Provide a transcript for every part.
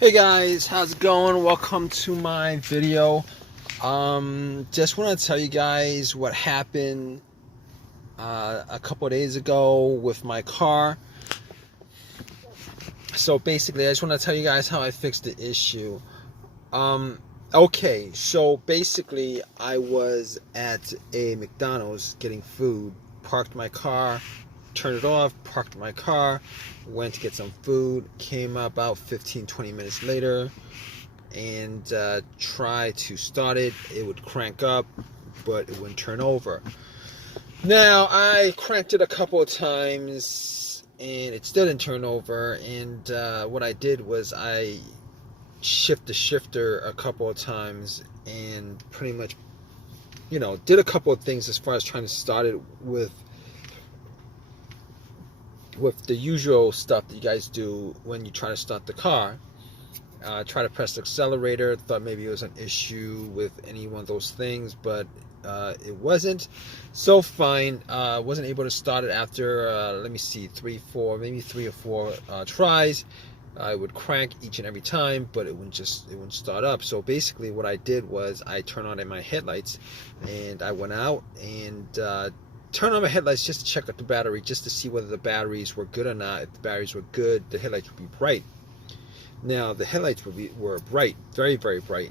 Hey guys, how's it going? Welcome to my video. Just want to tell you guys what happened a couple of days ago with my car. So basically, I just want to tell you guys how I fixed the issue. Okay, so basically, I was at a McDonald's getting food, parked my car, turned it off, parked my car, went to get some food, came about 15-20 minutes later, and try to start it. It would crank up, but it wouldn't turn over. Now, I cranked it a couple of times, and it still didn't turn over, and what I did was I shifted the shifter a couple of times and pretty much, did a couple of things as far as trying to start it with the usual stuff that you guys do when you try to start the car. Try to press the accelerator, thought maybe it was an issue with any one of those things, but it wasn't. So fine, wasn't able to start it after, let me see, maybe 3 or 4 tries. I would crank each and every time, but it wouldn't start up. So basically what I did was I turned on my headlights, and I went out and turned on my headlights just to check out the battery, just to see whether the batteries were good or not. If the batteries were good, the headlights would be bright. Now the headlights were bright, very, very bright,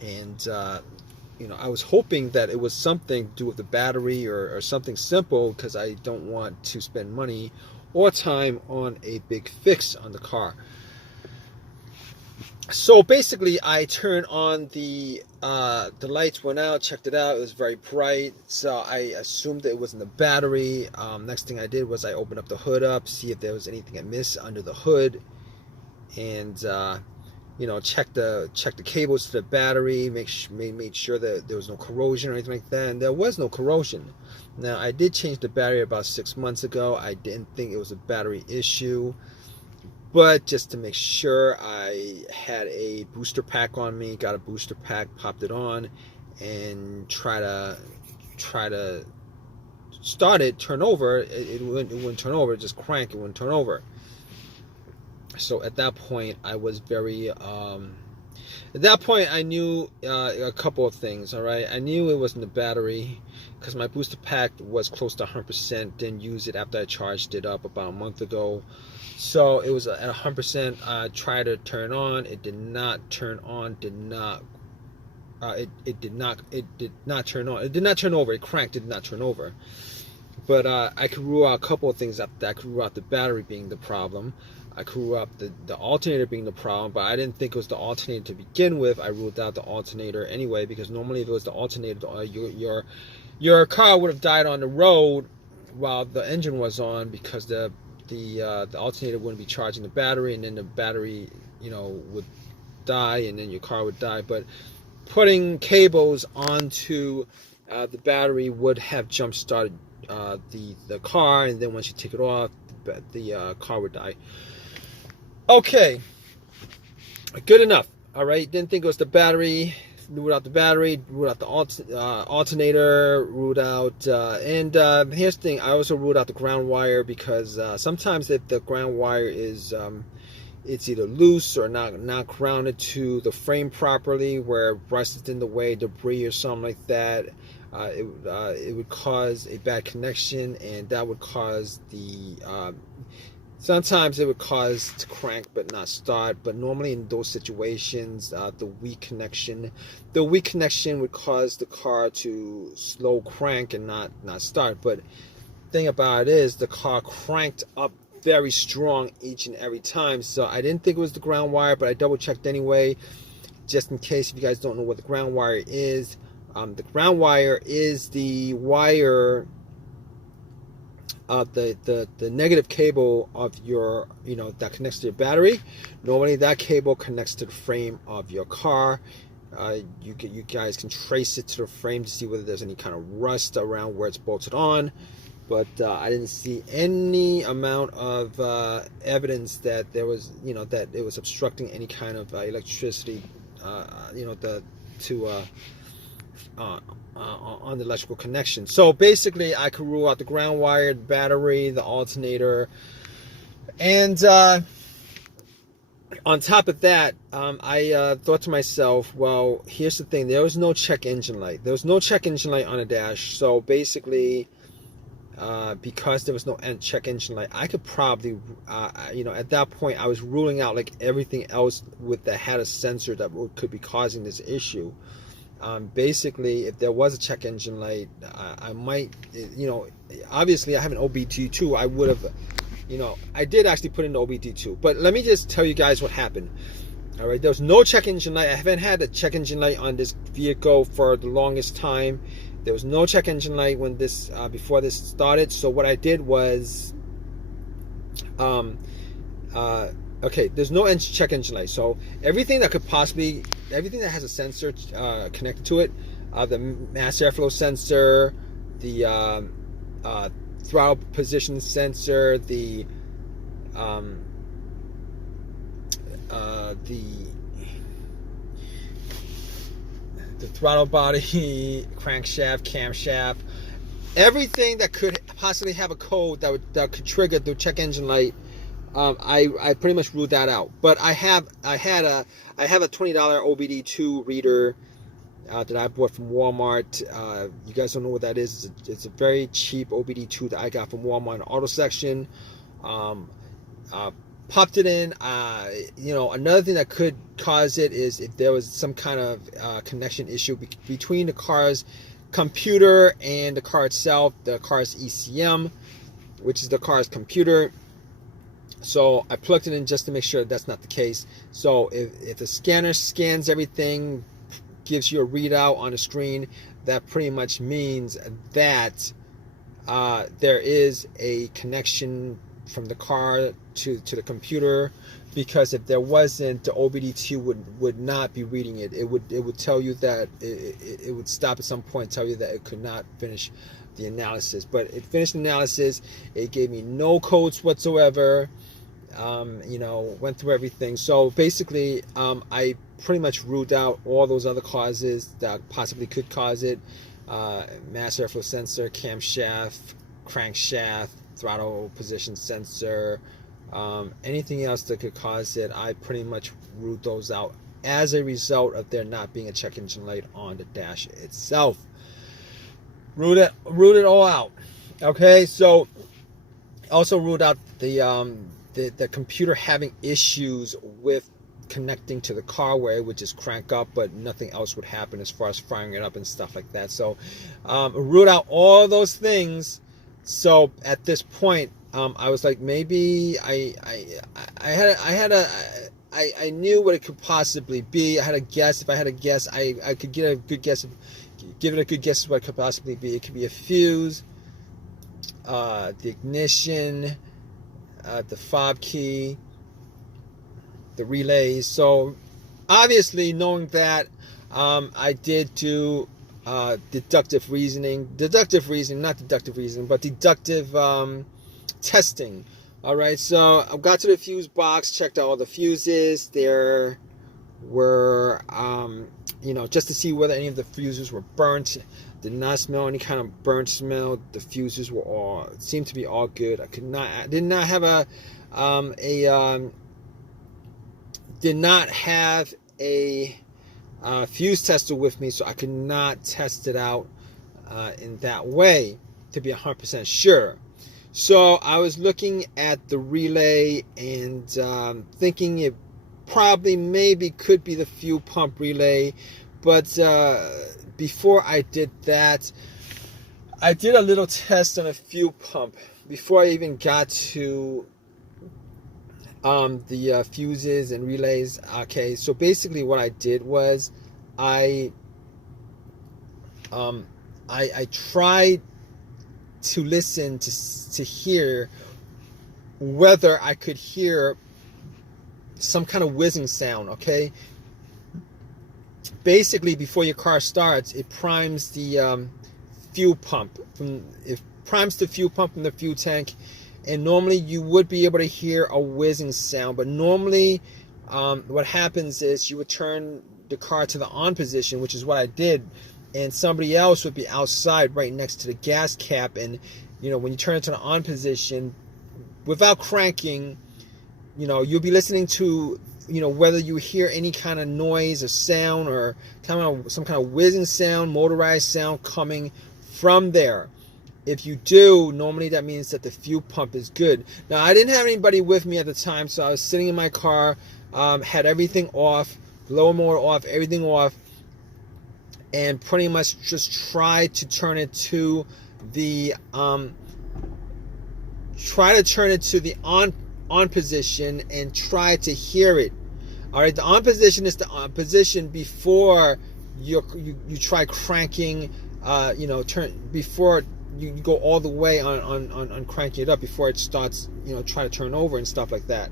and I was hoping that it was something to do with the battery or something simple, because I don't want to spend money or time on a big fix on the car. So basically, I turned on the lights, went out, checked it out. It was very bright, so I assumed that it wasn't the battery. Next thing I did was I opened up the hood see if there was anything amiss under the hood, and check the cables to the battery, made sure that there was no corrosion or anything like that, and there was no corrosion. Now, I did change the battery about 6 months ago. I didn't think it was a battery issue, but just to make sure, I had a booster pack on me, got a booster pack, popped it on, and try to start it, turn over. It wouldn't turn over, just crank, it wouldn't turn over. So at that point, I was very at that point I knew a couple of things. All right, I knew it wasn't the battery, because my booster pack was close to 100%. Didn't use it after I charged it up about a month ago, so it was at 100%. I tried to turn on, it did not turn on, it did not turn on, it did not turn over. It cranked, it did not turn over. But I could rule out a couple of things after that. I could rule out the battery being the problem. I could rule out the alternator being the problem, but I didn't think it was the alternator to begin with. I ruled out the alternator anyway, because normally if it was the alternator, your car would have died on the road while the engine was on, because the alternator wouldn't be charging the battery, and then the battery would die, and then your car would die. But putting cables onto the battery would have jump started the car, and then once you take it off, the car would die. Okay, good enough. All right, didn't think it was the battery. Ruled out the battery, ruled out the alternator, ruled out, and here's the thing, I also ruled out the ground wire, because sometimes if the ground wire is it's either loose or not grounded to the frame properly, where rust is in the way, debris or something like that, it would cause a bad connection, and that would cause sometimes it would cause to crank but not start. But normally in those situations, the weak connection would cause the car to slow crank and not start. But the thing about it is, the car cranked up very strong each and every time. So I didn't think it was the ground wire, but I double checked anyway, just in case. If you guys don't know what the ground wire is, the ground wire is the wire, the negative cable of your, that connects to your battery. Normally that cable connects to the frame of your car. You guys can trace it to the frame to see whether there's any kind of rust around where it's bolted on. But I didn't see any amount of evidence that there was, that it was obstructing any kind of electricity, on the electrical connection. So basically, I could rule out the ground wire, the battery, the alternator, and on top of that, I thought to myself, well, here's the thing. There was no check engine light. There was no check engine light on the dash. So basically, because there was no check engine light, I could probably, at that point, I was ruling out like everything else that had a sensor that could be causing this issue. Basically, if there was a check engine light, I might, obviously I have an OBD2. I would have, I did actually put in the OBD2. But let me just tell you guys what happened. All right, there was no check engine light. I haven't had a check engine light on this vehicle for the longest time. There was no check engine light when this before this started. So what I did was, okay, there's no check engine light. So everything that has a sensor connected to it, the mass airflow sensor, the throttle position sensor, the throttle body, crankshaft, camshaft, everything that could possibly have a code that could trigger the check engine light, I pretty much ruled that out. But I have a $20 OBD2 reader that I bought from Walmart. You guys don't know what that is. It's a very cheap OBD2 that I got from Walmart in the auto section. Popped it in. Another thing that could cause it is if there was some kind of connection issue between the car's computer and the car itself, the car's ECM, which is the car's computer. So I plugged it in just to make sure that's not the case. So if the scanner scans everything, gives you a readout on the screen, that pretty much means that there is a connection from the car to the computer, because if there wasn't, the OBD2 would not be reading it. It would tell you that it would stop at some point, tell you that it could not finish the analysis. But it finished the analysis. It gave me no codes whatsoever. Went through everything. So basically, I pretty much ruled out all those other causes that possibly could cause it. Mass airflow sensor, camshaft, crankshaft, throttle position sensor, anything else that could cause it, I pretty much ruled those out as a result of there not being a check engine light on the dash itself. Ruled it all out. Okay, so also ruled out the computer having issues with connecting to the car, where it would just crank up but nothing else would happen as far as firing it up and stuff like that. So ruled out all those things. So at this point, I was like, maybe I knew what it could possibly be. I had a guess. If I had a guess, I could get a good guess. Give it a good guess of what it could possibly be. It could be a fuse, the ignition, the fob key, the relays. So obviously, knowing that, I did do deductive reasoning, not deductive reasoning, but deductive testing. All right, so I got to the fuse box, checked out all the fuses. There were, just to see whether any of the fuses were burnt. Did not smell any kind of burnt smell. The fuses were seemed to be all good. I did not have a fuse tester with me, so I could not test it out in that way to be 100% sure. So I was looking at the relay and thinking it probably maybe could be the fuel pump relay. But before I did that, I did a little test on a fuel pump before I even got to the fuses and relays. Okay, so basically what I did was I tried to listen to hear whether I could hear some kind of whizzing sound. Okay, basically before your car starts, it primes the fuel pump from the fuel tank, and normally you would be able to hear a whizzing sound. But normally what happens is you would turn the car to the on position, which is what I did, and somebody else would be outside right next to the gas cap, and when you turn it to the on position without cranking, you'll be listening to whether you hear any kind of noise or sound or some kind of whizzing sound, motorized sound coming from there. If you do, normally that means that the fuel pump is good. Now, I didn't have anybody with me at the time, so I was sitting in my car, had everything off, blower motor off, everything off, and pretty much just tried to turn it to the on position and try to hear it. All right, the on position is the on position before you try cranking. Before you go all the way on cranking it up, before it starts, try to turn over and stuff like that.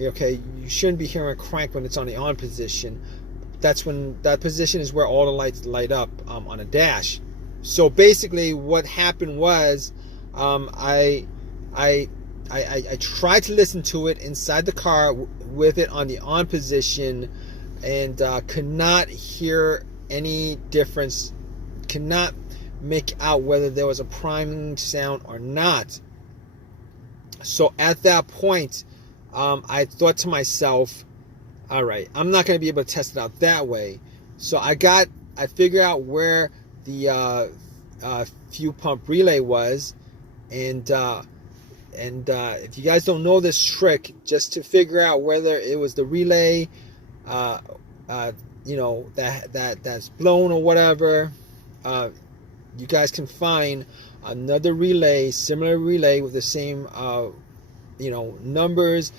Okay, you shouldn't be hearing a crank when it's on the on position. That's when that position is where all the lights light up on a dash. So basically, what happened was, I tried to listen to it inside the car with it on the on position, and could not hear any difference. Cannot make out whether there was a priming sound or not. So at that point, I thought to myself, all right, I'm not going to be able to test it out that way. So I figured out where the fuel pump relay was, and if you guys don't know this trick, just to figure out whether it was the relay, that's blown or whatever, you guys can find another relay, similar relay with the same, numbers,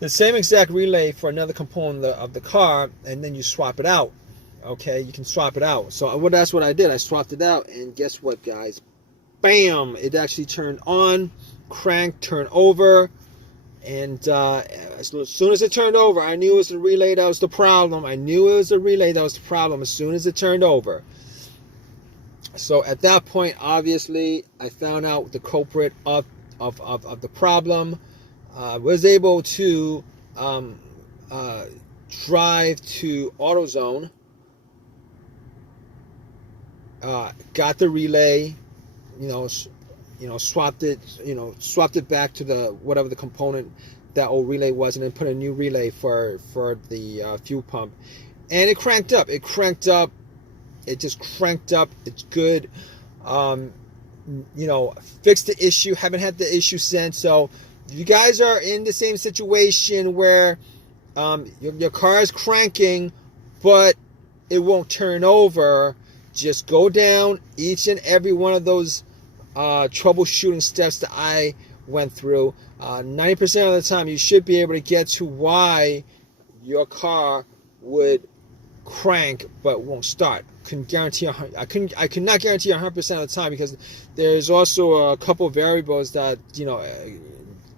the same exact relay for another component of the car, and then you swap it out. Okay, you can swap it out. So that's what I did. I swapped it out, and guess what, guys? Bam! It actually turned on, cranked, turned over, and as soon as it turned over, I knew it was the relay that was the problem. As soon as it turned over. So at that point, obviously, I found out the culprit of the problem. Was able to drive to AutoZone. Got the relay, swapped it back to the whatever the component that old relay was, and then put a new relay for the fuel pump, and it cranked up. It just cranked up. It's good. Fixed the issue. Haven't had the issue since. So if you guys are in the same situation where your car is cranking, but it won't turn over, just go down each and every one of those troubleshooting steps that I went through. 90% of the time, you should be able to get to why your car would crank but won't start. I could not guarantee 100% of the time, because there's also a couple of variables that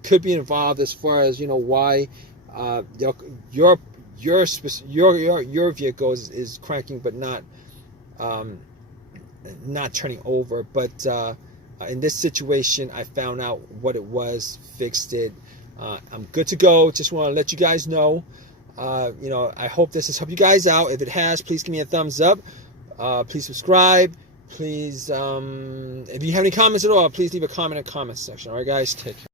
could be involved as far as why your vehicle is cranking but not turning over. But in this situation, I found out what it was, fixed it. I'm good to go. Just want to let you guys know. I hope this has helped you guys out. If it has, please give me a thumbs up. Please subscribe. Please, if you have any comments at all, please leave a comment in the comment section. All right, guys, take care.